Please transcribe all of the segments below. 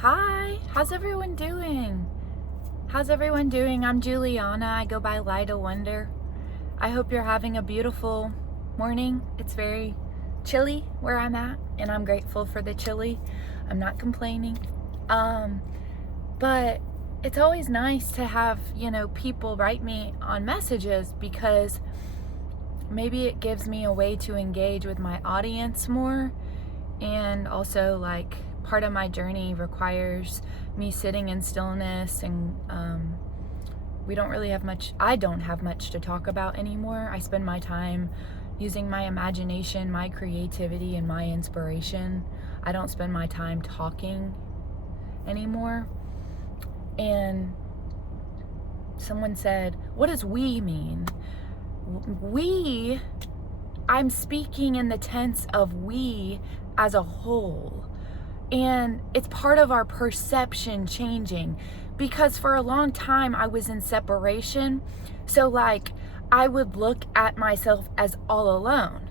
Hi, how's everyone doing? How's everyone doing? I'm Juliana. I go by Light of Wonder. I hope you're having a beautiful morning. It's very chilly where I'm at, and I'm grateful for the chilly. I'm not complaining. But it's always nice to have, people write me on messages because maybe it gives me a way to engage with my audience more, and also part of my journey requires me sitting in stillness, and we don't really have much, I don't have much to talk about anymore. I spend my time using my imagination, my creativity, and my inspiration. I don't spend my time talking anymore. And someone said, what does we mean? We, I'm speaking in the tense of we as a whole. And it's part of our perception changing, because for a long time I was in separation. So I would look at myself as all alone.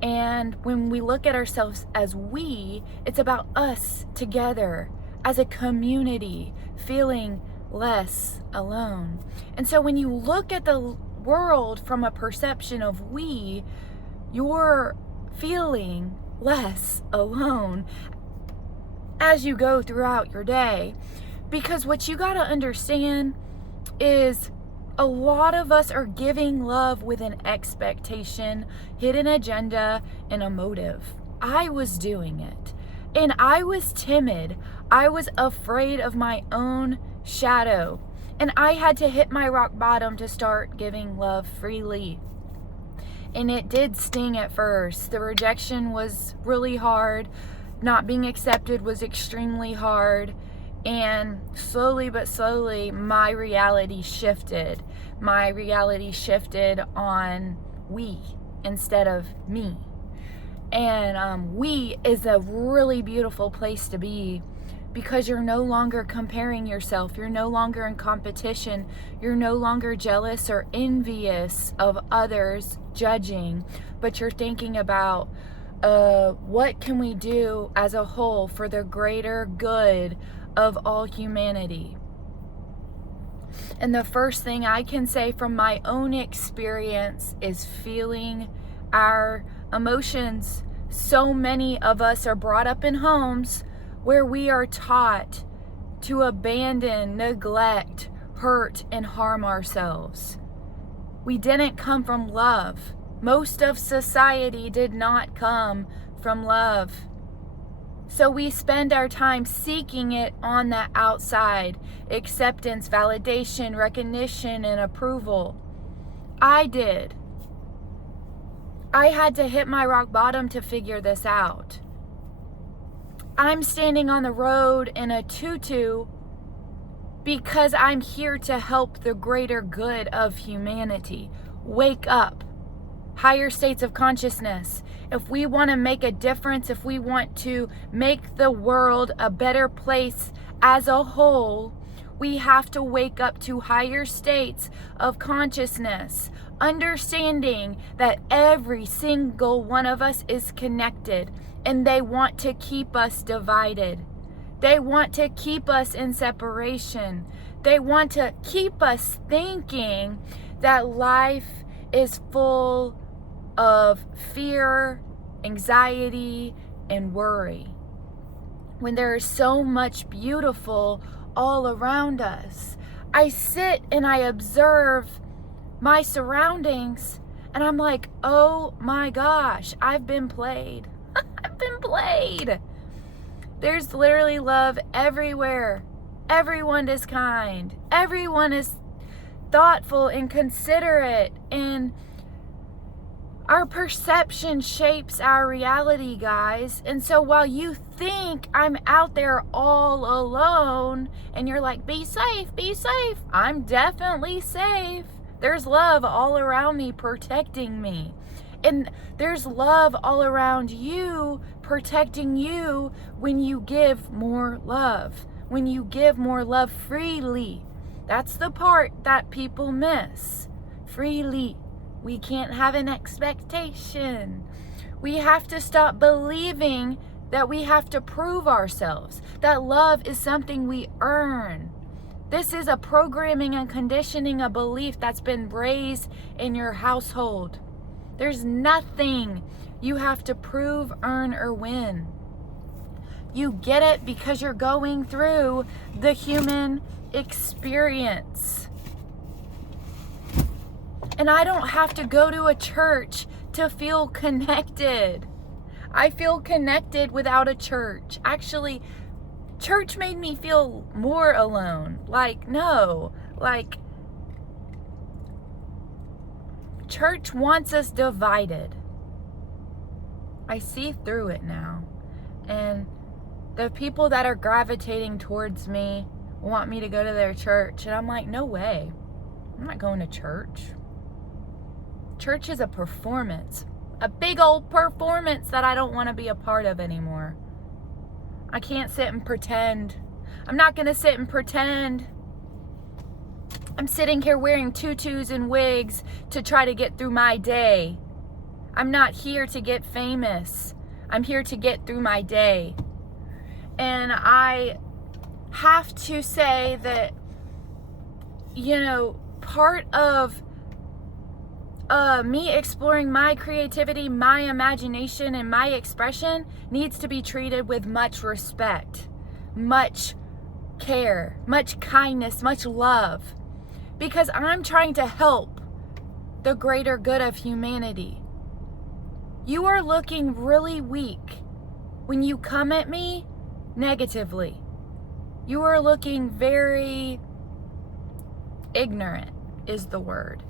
And when we look at ourselves as we, it's about us together as a community, feeling less alone. And so when you look at the world from a perception of we, you're feeling less alone as you go throughout your day. Because what you got to understand is a lot of us are giving love with an expectation, hidden agenda, and a motive. I was doing it, and I was timid. I was afraid of my own shadow, and I had to hit my rock bottom to start giving love freely. And it did sting at first. The rejection was really hard. Not being accepted was extremely hard. And slowly but slowly, my reality shifted. My reality shifted on we instead of me. And we is a really beautiful place to be, because you're no longer comparing yourself. You're no longer in competition. You're no longer jealous or envious of others judging, but you're thinking about what can we do as a whole for the greater good of all humanity. And the first thing I can say from my own experience is feeling our emotions. So many of us are brought up in homes where we are taught to abandon, neglect, hurt, and harm ourselves. We didn't come from love. Most of society did not come from love. So we spend our time seeking it on the outside: acceptance, validation, recognition, and approval. I did. I had to hit my rock bottom to figure this out. I'm standing on the road in a tutu because I'm here to help the greater good of humanity. Wake up. Higher states of consciousness. If we want to make a difference, if we want to make the world a better place as a whole, we have to wake up to higher states of consciousness, understanding that every single one of us is connected, and they want to keep us divided. They want to keep us in separation. They want to keep us thinking that life is full of fear, anxiety, and worry, when there is so much beautiful all around us. I sit and I observe my surroundings, and I'm like, oh my gosh, I've been played. I've been played. There's literally love everywhere. Everyone is kind. Everyone is thoughtful and considerate, and our perception shapes our reality, guys. And so while you think I'm out there all alone, and you're like, be safe, I'm definitely safe. There's love all around me protecting me. And there's love all around you protecting you when you give more love. When you give more love freely. That's the part that people miss. Freely. We can't have an expectation. We have to stop believing that we have to prove ourselves, that love is something we earn. This is a programming and conditioning, a belief that's been raised in your household. There's nothing you have to prove, earn, or win. You get it because you're going through the human experience. And I don't have to go to a church to feel connected. I feel connected without a church. Actually, church made me feel more alone. Church wants us divided. I see through it now. And the people that are gravitating towards me want me to go to their church. And I'm like, no way. I'm not going to church. Church is a performance. A big old performance that I don't want to be a part of anymore. I can't sit and pretend. I'm not going to sit and pretend. I'm sitting here wearing tutus and wigs to try to get through my day. I'm not here to get famous. I'm here to get through my day. And I have to say that, part of me exploring my creativity, my imagination, and my expression needs to be treated with much respect, much care, much kindness, much love, because I'm trying to help the greater good of humanity. You are looking really weak when you come at me negatively. You are looking very ignorant is the word.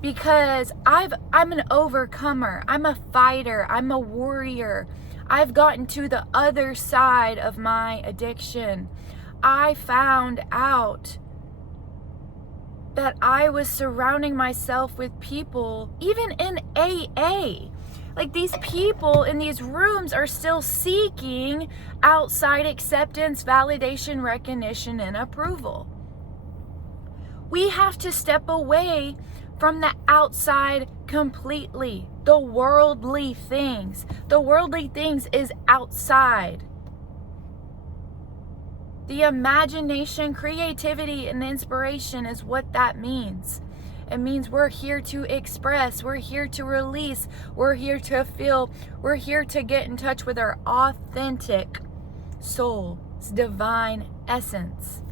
Because I'm an overcomer. I'm a fighter. I'm a warrior. I've gotten to the other side of my addiction. I found out that I was surrounding myself with people, even in AA. Like, these people in these rooms are still seeking outside acceptance, validation, recognition, and approval. We have to step away from the outside completely. The worldly things. The worldly things is outside. The imagination, creativity, and inspiration is what that means. It means we're here to express, we're here to release, we're here to feel, we're here to get in touch with our authentic soul's divine essence.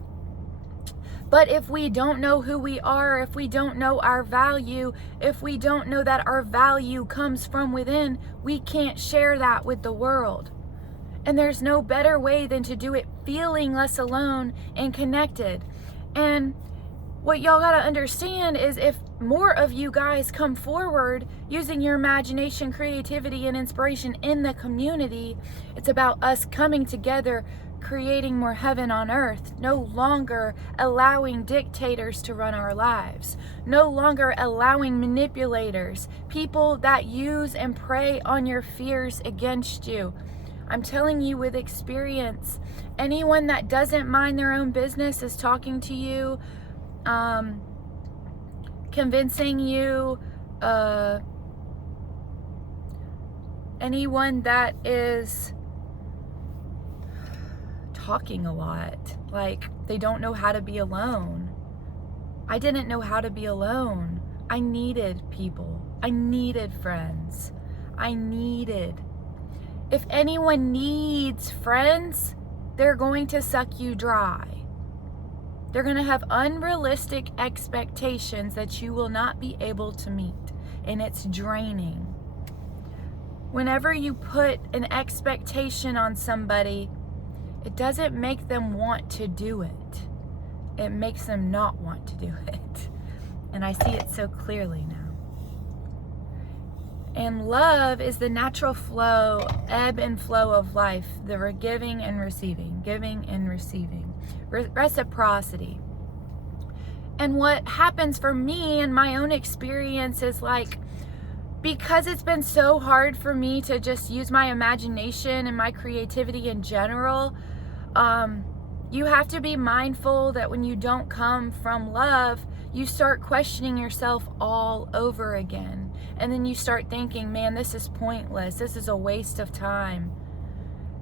But if we don't know who we are, if we don't know our value, if we don't know that our value comes from within, we can't share that with the world. And there's no better way than to do it feeling less alone and connected. And what y'all gotta understand is, if more of you guys come forward using your imagination, creativity, and inspiration in the community, it's about us coming together, creating more heaven on earth, no longer allowing dictators to run our lives, no longer allowing manipulators, people that use and prey on your fears against you. I'm telling you with experience, anyone that doesn't mind their own business is talking to you, convincing you, anyone that is talking a lot, like they don't know how to be alone. I didn't know how to be alone. I needed people. I needed friends. If anyone needs friends, they're going to suck you dry. They're going to have unrealistic expectations that you will not be able to meet, and it's draining. Whenever you put an expectation on somebody, it doesn't make them want to do it. It makes them not want to do it. And I see it so clearly now. And love is the natural flow, ebb and flow of life, the giving and receiving, reciprocity. And what happens for me in my own experience is, like, because it's been so hard for me to just use my imagination and my creativity in general, you have to be mindful that when you don't come from love, you start questioning yourself all over again. And then you start thinking, man, this is pointless. This is a waste of time.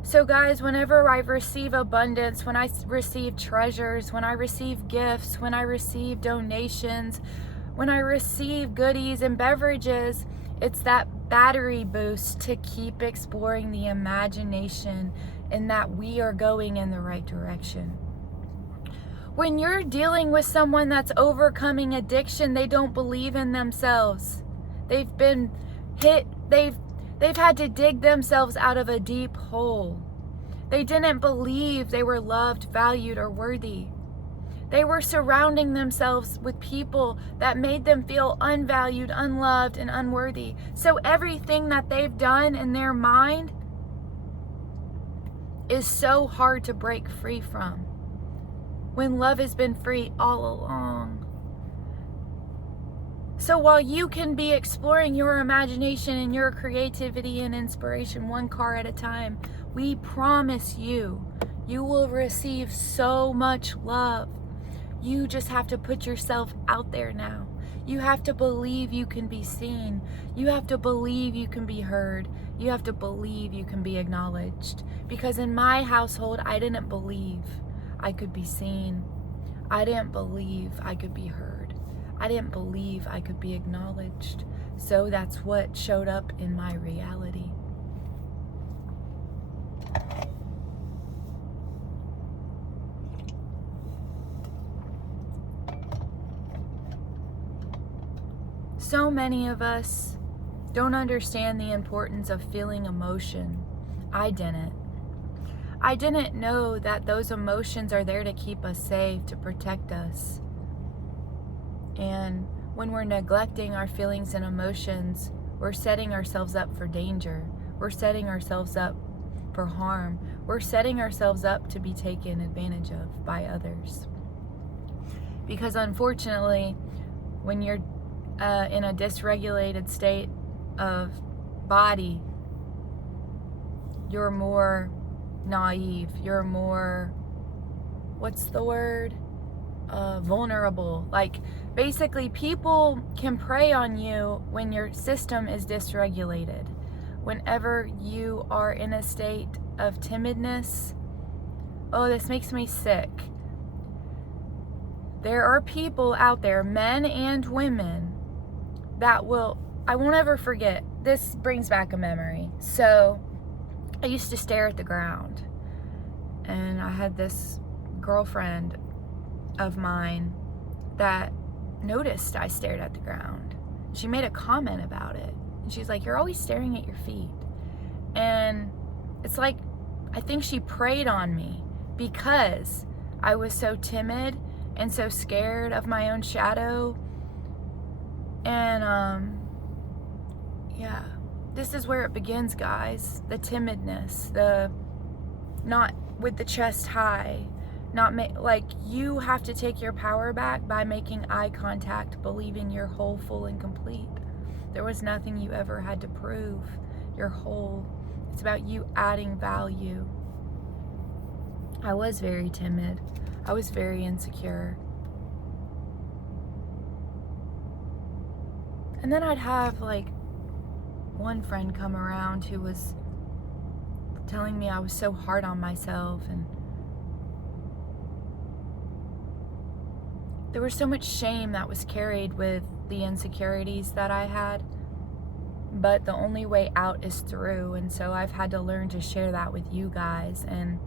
So guys, whenever I receive abundance, when I receive treasures, when I receive gifts, when I receive donations, when I receive goodies and beverages, it's that battery boost to keep exploring the imagination and that we are going in the right direction. When you're dealing with someone that's overcoming addiction, they don't believe in themselves. They've been hit, they've had to dig themselves out of a deep hole. They didn't believe they were loved, valued, or worthy. They were surrounding themselves with people that made them feel unvalued, unloved, and unworthy. So everything that they've done in their mind is so hard to break free from, when love has been free all along. So while you can be exploring your imagination and your creativity and inspiration one car at a time, we promise you will receive so much love. You just have to put yourself out there now. You have to believe you can be seen. You have to believe you can be heard. You have to believe you can be acknowledged. Because in my household, I didn't believe I could be seen. I didn't believe I could be heard. I didn't believe I could be acknowledged. So that's what showed up in my reality. So many of us don't understand the importance of feeling emotion. I didn't. I didn't know that those emotions are there to keep us safe, to protect us. And when we're neglecting our feelings and emotions, we're setting ourselves up for danger. We're setting ourselves up for harm. We're setting ourselves up to be taken advantage of by others. Because unfortunately, when you're in a dysregulated state of body, you're more naive, you're more, what's the word? Vulnerable. Like, basically, people can prey on you when your system is dysregulated. Whenever you are in a state of timidness, oh, this makes me sick. There are people out there, men and women, that will, I won't ever forget, this brings back a memory. So, I used to stare at the ground, and I had this girlfriend of mine that noticed I stared at the ground. She made a comment about it, and she's like, "You're always staring at your feet." And it's like, I think she preyed on me because I was so timid and so scared of my own shadow. And yeah, this is where it begins, guys. The timidness, the not with the chest high, like, you have to take your power back by making eye contact, believing you're whole, full, and complete. There was nothing you ever had to prove. You're whole. It's about you adding value. I was very timid. I was very insecure. And then I'd have like one friend come around who was telling me I was so hard on myself, and there was so much shame that was carried with the insecurities that I had. But the only way out is through, and so I've had to learn to share that with you guys. And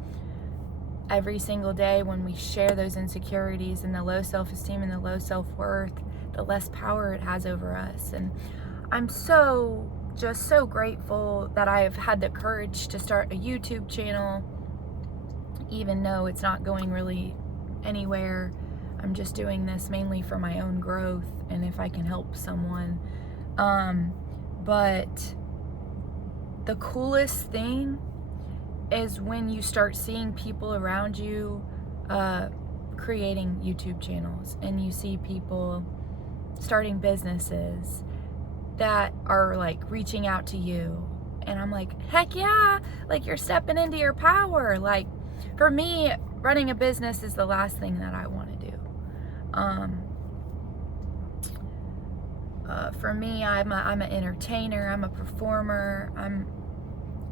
every single day when we share those insecurities and the low self-esteem and the low self-worth, the less power it has over us. And I'm just so grateful that I've had the courage to start a YouTube channel, even though it's not going really anywhere. I'm just doing this mainly for my own growth and if I can help someone. But the coolest thing is when you start seeing people around you creating YouTube channels, and you see people starting businesses that are like reaching out to you, and I'm like, heck yeah, like, you're stepping into your power. Like, for me, running a business is the last thing that I want to do. For me, I'm an entertainer, I'm a performer,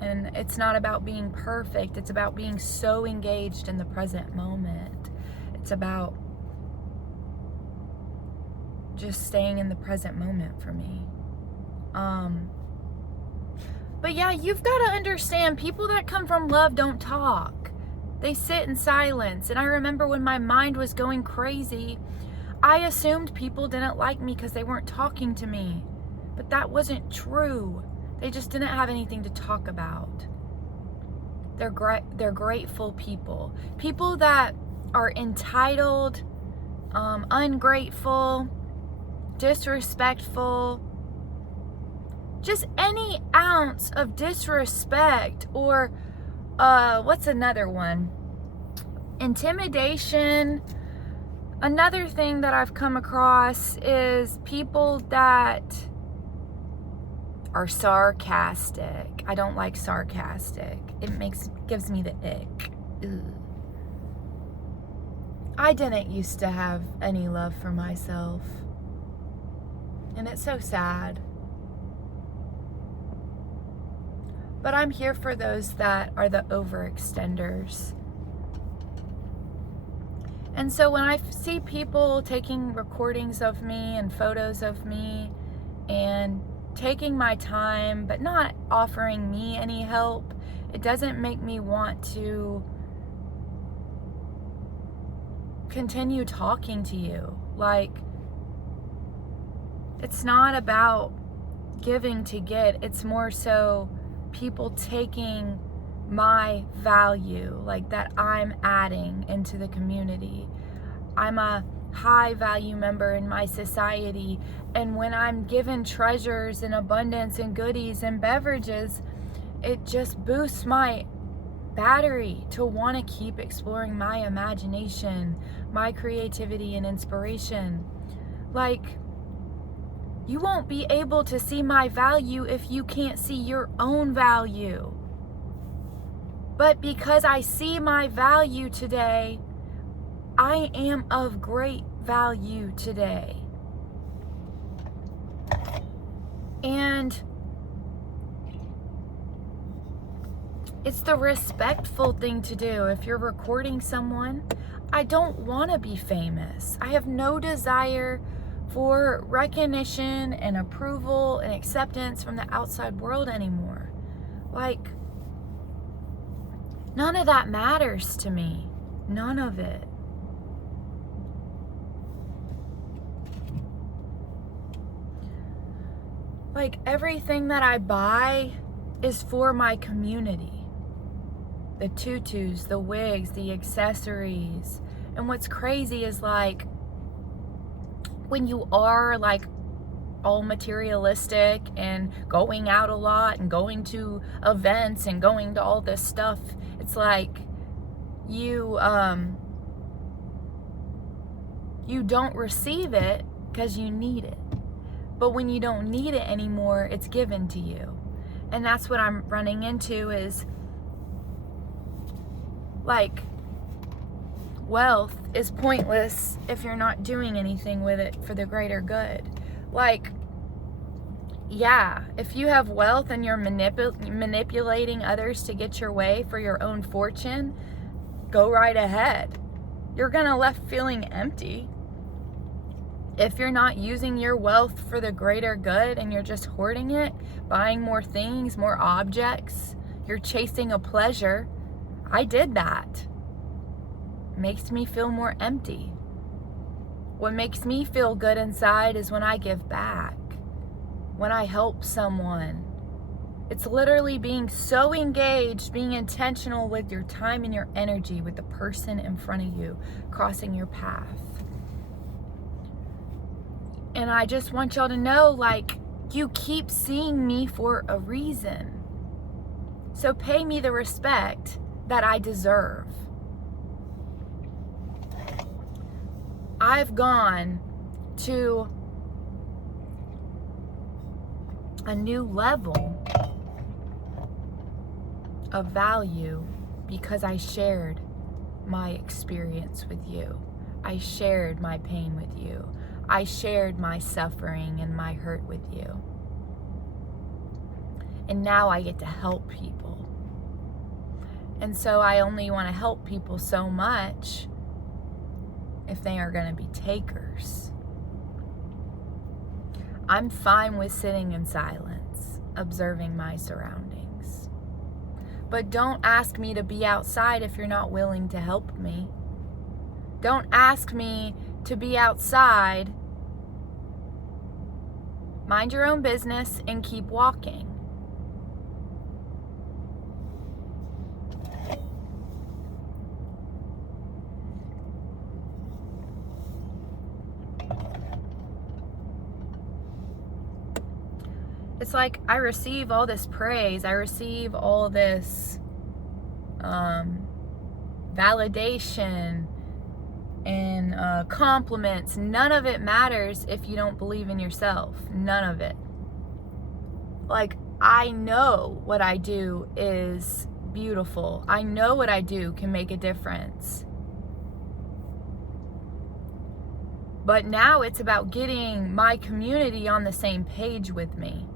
And it's not about being perfect. It's about being so engaged in the present moment. It's about just staying in the present moment for me. But yeah, you've got to understand, people that come from love don't talk. They sit in silence. And I remember when my mind was going crazy, I assumed people didn't like me because they weren't talking to me. But that wasn't true. They just didn't have anything to talk about. They're grateful people. People that are entitled, ungrateful, disrespectful, just any ounce of disrespect, or what's another one? Intimidation. Another thing that I've come across is people that are sarcastic. I don't like sarcastic. It gives me the ick. Ugh. I didn't used to have any love for myself. And it's so sad. But I'm here for those that are the overextenders. And so when I see people taking recordings of me and photos of me and taking my time but not offering me any help, it doesn't make me want to continue talking to you. Like, it's not about giving to get. It's more so people taking my value, like that I'm adding into the community. I'm a high value member in my society, and when I'm given treasures and abundance and goodies and beverages, it just boosts my battery to want to keep exploring my imagination, my creativity and inspiration. Like, you won't be able to see my value if you can't see your own value. But because I see my value today, I am of great value today. And it's the respectful thing to do. If you're recording someone, I don't want to be famous. I have no desire for recognition and approval and acceptance from the outside world anymore. Like, none of that matters to me. None of it. Like, everything that I buy is for my community. The tutus, the wigs, the accessories. And what's crazy is, like, when you are like all materialistic and going out a lot and going to events and going to all this stuff, it's like you don't receive it because you need it. But when you don't need it anymore, it's given to you. And that's what I'm running into, is like, wealth is pointless if you're not doing anything with it for the greater good. Like, yeah, if you have wealth and you're manipulating others to get your way for your own fortune, go right ahead. You're gonna left feeling empty. If you're not using your wealth for the greater good and you're just hoarding it, buying more things, more objects, you're chasing a pleasure. I did that. Makes me feel more empty. What makes me feel good inside is when I give back, when I help someone. It's literally being so engaged, being intentional with your time and your energy with the person in front of you, crossing your path. And I just want y'all to know, like, you keep seeing me for a reason. So pay me the respect that I deserve. I've gone to a new level of value because I shared my experience with you. I shared my pain with you. I shared my suffering and my hurt with you. And now I get to help people. And so I only want to help people so much if they are going to be takers. I'm fine with sitting in silence, observing my surroundings. But don't ask me to be outside if you're not willing to help me. Don't ask me to be outside. Mind your own business and keep walking. It's like I receive all this praise. I receive all this validation and compliments. None of it matters if you don't believe in yourself. None of it. Like, I know what I do is beautiful. I know what I do can make a difference. But now it's about getting my community on the same page with me.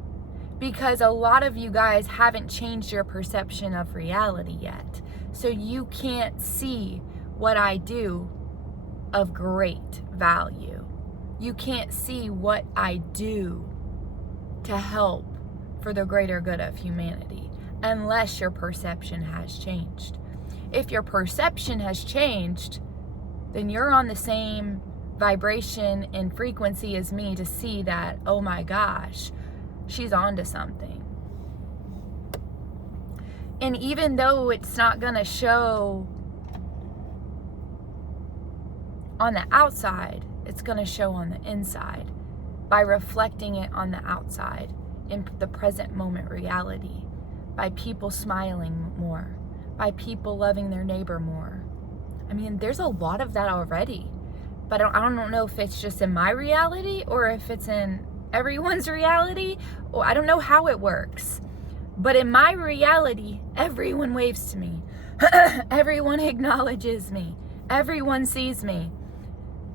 Because a lot of you guys haven't changed your perception of reality yet. So you can't see what I do of great value. You can't see what I do to help for the greater good of humanity unless your perception has changed. If your perception has changed, then you're on the same vibration and frequency as me to see that, oh my gosh, she's onto something. And even though it's not gonna show on the outside, it's gonna show on the inside by reflecting it on the outside in the present moment reality, by people smiling more, by people loving their neighbor more. I mean, there's a lot of that already, but I don't know if it's just in my reality or if it's in everyone's reality, or I don't know how it works. But in my reality, everyone waves to me. Everyone acknowledges me. Everyone sees me.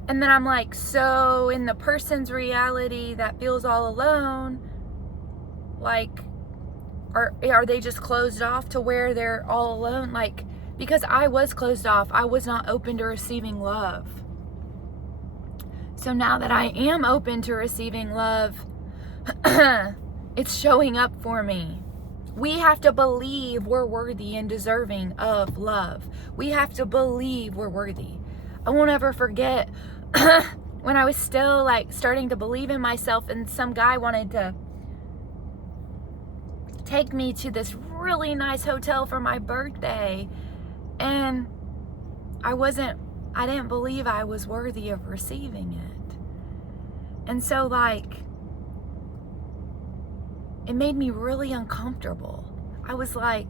And then I'm like, so in the person's reality that feels all alone, like, are they just closed off to where they're all alone? Like, because I was closed off, I was not open to receiving love. So now that I am open to receiving love, it's showing up for me. We have to believe we're worthy and deserving of love. We have to believe we're worthy. I won't ever forget when I was still like starting to believe in myself, and some guy wanted to take me to this really nice hotel for my birthday, and I didn't believe I was worthy of receiving it. And so, like, it made me really uncomfortable. I was like,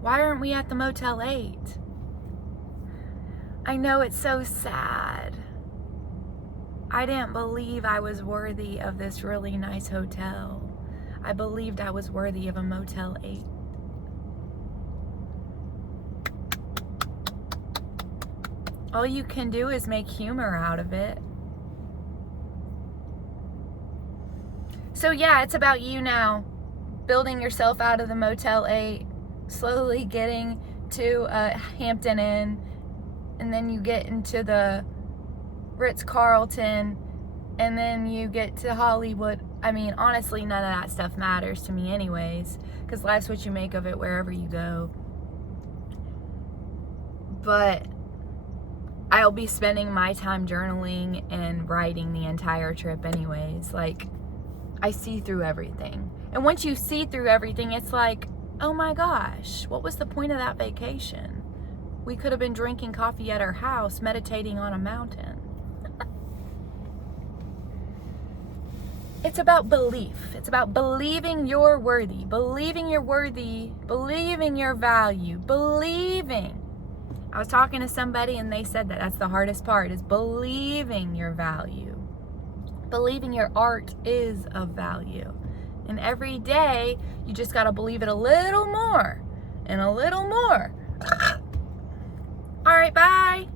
why aren't we at the Motel 8? I know it's so sad. I didn't believe I was worthy of this really nice hotel. I believed I was worthy of a Motel 8. All you can do is make humor out of it. So yeah, it's about you now, building yourself out of the Motel 8, slowly getting to Hampton Inn, and then you get into the Ritz-Carlton, and then you get to Hollywood. I mean, honestly, none of that stuff matters to me anyways, because life's what you make of it wherever you go. But I'll be spending my time journaling and writing the entire trip anyways. Like, I see through everything. And once you see through everything, it's like, oh my gosh, what was the point of that vacation? We could have been drinking coffee at our house, meditating on a mountain. It's about belief. It's about believing you're worthy, believing you're worthy, believing your value, believing. I was talking to somebody and they said that that's the hardest part, is believing your value. Believing your art is of value. And every day, you just got to believe it a little more and a little more. All right, bye.